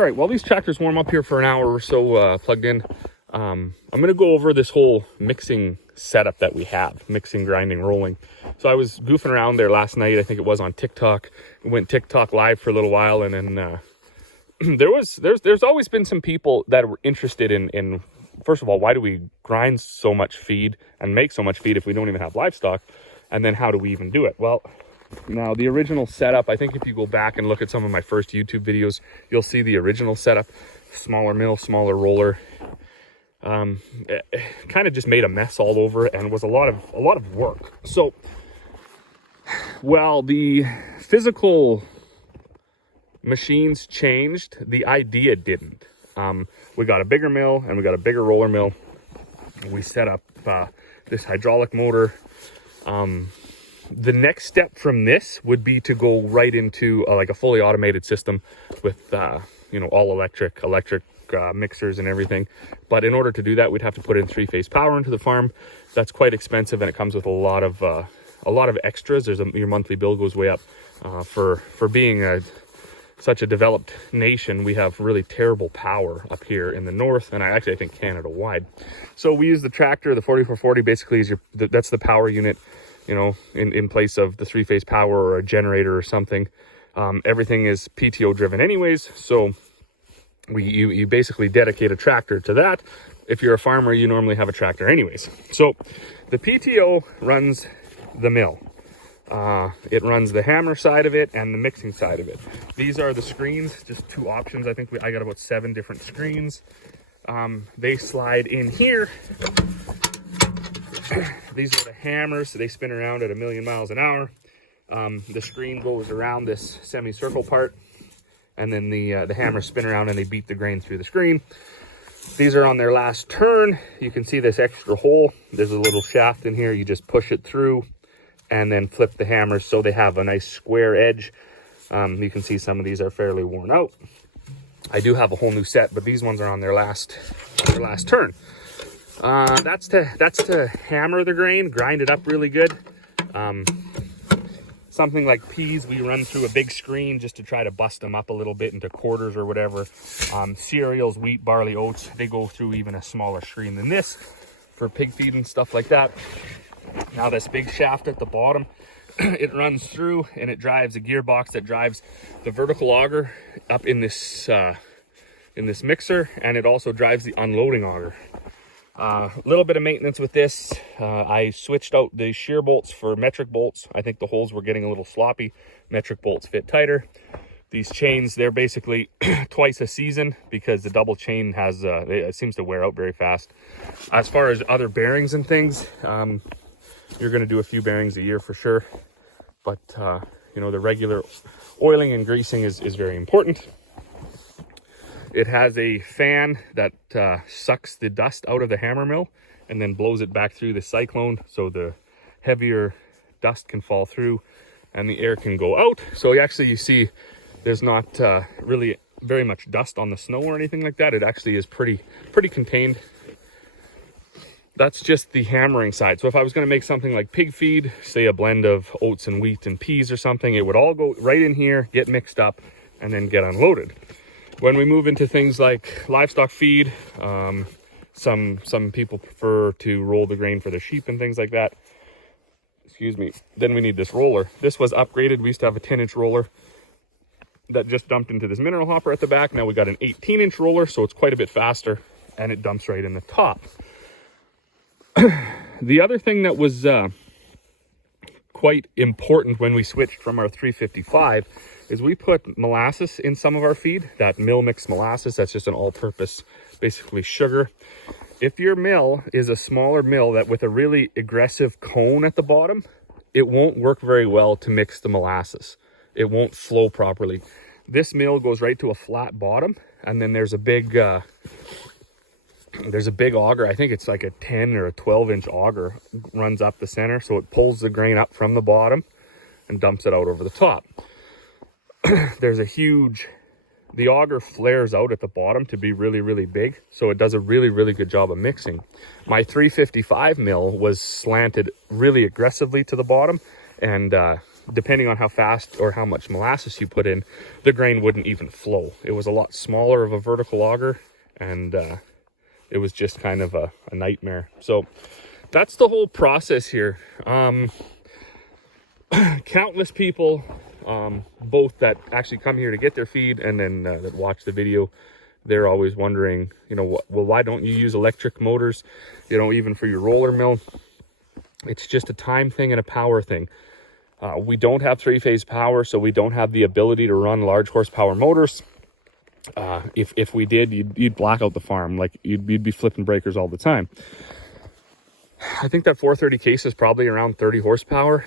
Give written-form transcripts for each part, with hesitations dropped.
right, while these tractors warm up here for an hour or so plugged in, I'm going to go over this whole mixing setup that we have, mixing, grinding, rolling. So I was goofing around there last night. I think it was on TikTok. We went TikTok live for a little while, and then there's always been some people that were interested in first of all, why do we grind so much feed and make so much feed if we don't even have livestock? And then how do we even do it? Well, now the original setup, I think if you go back and look at some of my first YouTube videos, you'll see the original setup. Smaller mill, smaller roller. It kind of just made a mess all over and was a lot of work. So, well, the physical machines changed, the idea didn't. We got a bigger mill and we got a bigger roller mill. We set up this hydraulic motor. The next step from this would be to go right into like a fully automated system with all electric mixers and everything. But in order to do that, we'd have to put in 3-phase power into the farm. That's quite expensive, and it comes with a lot of extras. Your monthly bill goes way up. For being such a developed nation, we have really terrible power up here in the north, and I think Canada wide. So we use the tractor. The 4440 basically is that's the power unit, in place of the 3-phase power or a generator or something. Everything is PTO driven anyways, so you basically dedicate a tractor to that. If you're a farmer, you normally have a tractor anyways. So the PTO runs the mill. It runs the hammer side of it and the mixing side of it. These are the screens, just two options. I think I got about 7 different screens. They slide in here. These are the hammers. So they spin around at 1,000,000 miles an hour. The screen goes around this semicircle part, and then the hammers spin around and they beat the grain through the screen. These are on their last turn. You can see this extra hole. There's a little shaft in here. You just push it through and then flip the hammers so they have a nice square edge. You can see some of these are fairly worn out. I do have a whole new set, but these ones are on their last turn. That's to hammer the grain, grind it up really good. Something like peas, we run through a big screen just to try to bust them up a little bit into quarters or whatever. Cereals, wheat, barley, oats, they go through even a smaller screen than this for pig feed and stuff like that. Now this big shaft at the bottom, it runs through and it drives a gearbox that drives the vertical auger up in this mixer, and it also drives the unloading auger. A little bit of maintenance with this. I switched out the shear bolts for metric bolts. I think the holes were getting a little sloppy. Metric bolts fit tighter. These chains, they're basically twice a season because the double chain it seems to wear out very fast. As far as other bearings and things, you're going to do a few bearings a year for sure. But, the regular oiling and greasing is very important. It has a fan that sucks the dust out of the hammer mill and then blows it back through the cyclone, so the heavier dust can fall through and the air can go out. So you see there's not really very much dust on the snow or anything like that. It actually is pretty contained. That's just the hammering side. So if I was going to make something like pig feed, say a blend of oats and wheat and peas or something, it would all go right in here, get mixed up, and then get unloaded. When we move into things like livestock feed, some people prefer to roll the grain for the sheep and things like that. Excuse me. Then we need this roller. This was upgraded. We used to have a 10-inch roller that just dumped into this mineral hopper at the back. Now we got an 18-inch roller, so it's quite a bit faster, and it dumps right in the top. The other thing that was quite important when we switched from our 355 is we put molasses in some of our feed. That mill mix molasses, that's just an all-purpose, basically sugar. If your mill is a smaller mill that with a really aggressive cone at the bottom, it won't work very well to mix the molasses. It won't flow properly. This mill goes right to a flat bottom, and then there's a big auger. I think it's like a 10 or a 12-inch auger runs up the center, so it pulls the grain up from the bottom and dumps it out over the top. The auger flares out at the bottom to be really, really big, so it does a really, really good job of mixing. My 355 mill was slanted really aggressively to the bottom, and depending on how fast or how much molasses you put in, the grain wouldn't even flow. It was a lot smaller of a vertical auger, and it was just kind of a nightmare. So that's the whole process here. Countless people, both that actually come here to get their feed and then that watch the video, they're always wondering, you know, well, why don't you use electric motors, you know, even for your roller mill? It's just a time thing and a power thing. We don't have 3-phase power, so we don't have the ability to run large horsepower motors. If we did, you'd black out the farm. Like you'd be flipping breakers all the time. I think that 430 case is probably around 30 horsepower.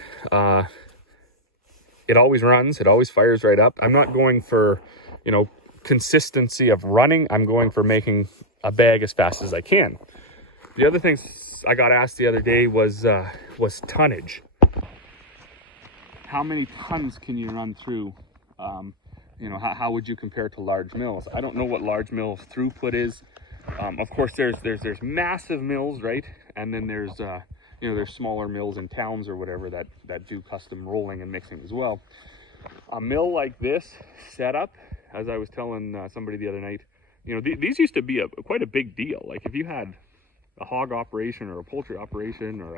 It always runs. It always fires right up. I'm not going for, you know, consistency of running. I'm going for making a bag as fast as I can. The other things I got asked the other day was tonnage. How many tons can you run through? You know, how would you compare to large mills? I don't know what large mill throughput is. Of course, there's massive mills, right? And then there's you know, there's smaller mills in towns or whatever that do custom rolling and mixing as well. A mill like this setup, as I was telling somebody the other night, you know, these used to be quite a big deal. Like if you had a hog operation or a poultry operation or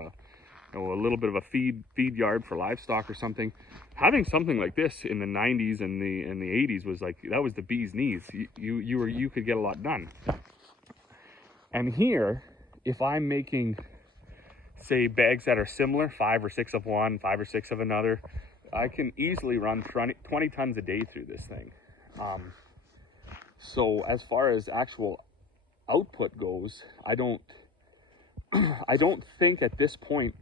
a little bit of a feed yard for livestock or something, having something like this in the 90s and the 80s was like, that was the bee's knees. You could get a lot done. And here, if I'm making, say, bags that are similar, 5 or 6 of one, 5 or 6 of another, I can easily run 20 tons a day through this thing. So as far as actual output goes, I don't think at this point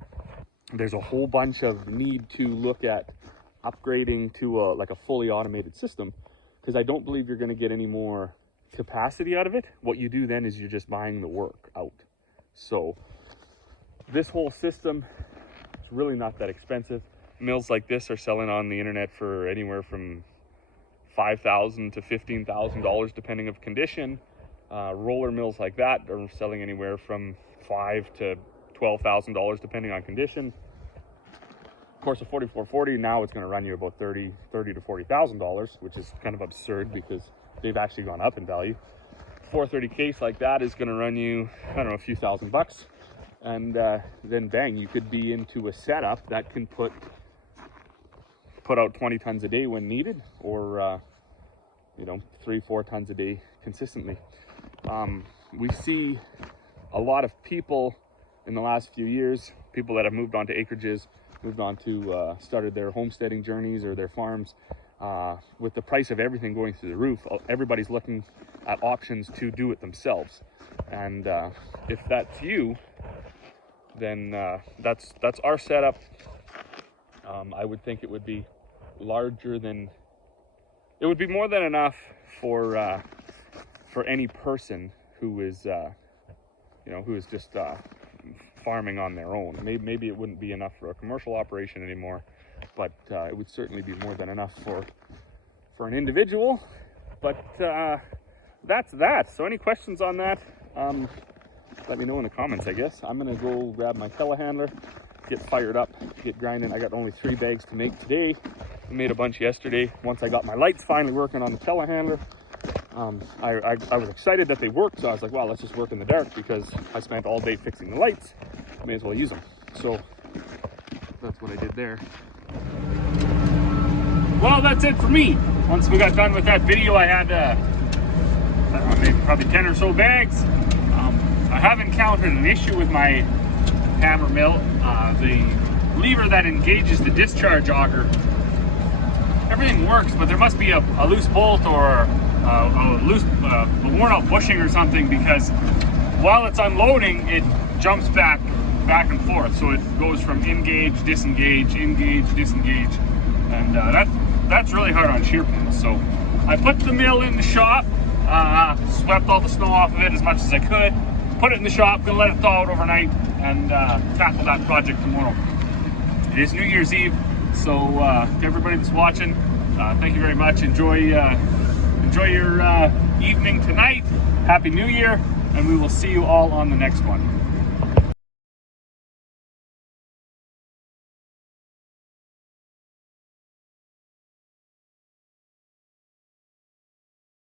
there's a whole bunch of need to look at upgrading to like a fully automated system, because I don't believe you're going to get any more capacity out of it. What you do then is you're just buying the work out. So this whole system is really not that expensive. Mills like this are selling on the internet for anywhere from $5,000 to $15,000 depending of condition. Roller mills like that are selling anywhere from $5,000 to $12,000 depending on condition. Of course, a 4440 now it's going to run you about $30,000 to $40,000, which is kind of absurd because they've actually gone up in value. 430 case like that is going to run you, I don't know, a few $1,000, and then bang, you could be into a setup that can put out 20 tons a day when needed, or you know, 3-4 tons a day consistently. We see a lot of people in the last few years, people that have moved on to acreages, moved on to started their homesteading journeys or their farms. With the price of everything going through the roof, everybody's looking at options to do it themselves. And if that's you, then that's our setup. I would think it would be larger than, it would be more than enough for any person who is you know, who is just farming on their own. Maybe it wouldn't be enough for a commercial operation anymore, but it would certainly be more than enough for an individual. But that's that. So any questions on that, let me know in the comments, I guess. I'm gonna go grab my telehandler, get fired up, get grinding. I got only 3 bags to make today. I made a bunch yesterday. Once I got my lights finally working on the telehandler, I was excited that they worked, so I was like, well, let's just work in the dark because I spent all day fixing the lights. May as well use them. So that's what I did there. Well, that's it for me. Once we got done with that video, I had I don't know, maybe probably 10 or so bags. I have encountered an issue with my hammer mill. The lever that engages the discharge auger, everything works, but there must be a loose bolt or a worn out bushing or something, because while it's unloading, it jumps back and forth. So it goes from engage, disengage, disengage, and that's really hard on shear pins. So I put the mill in the shop, swept all the snow off of it as much as I could, put it in the shop, gonna let it thaw out overnight, and tackle that project tomorrow. It is New Year's Eve, so to everybody that's watching, thank you very much. Enjoy your evening tonight. Happy New Year, and we will see you all on the next one.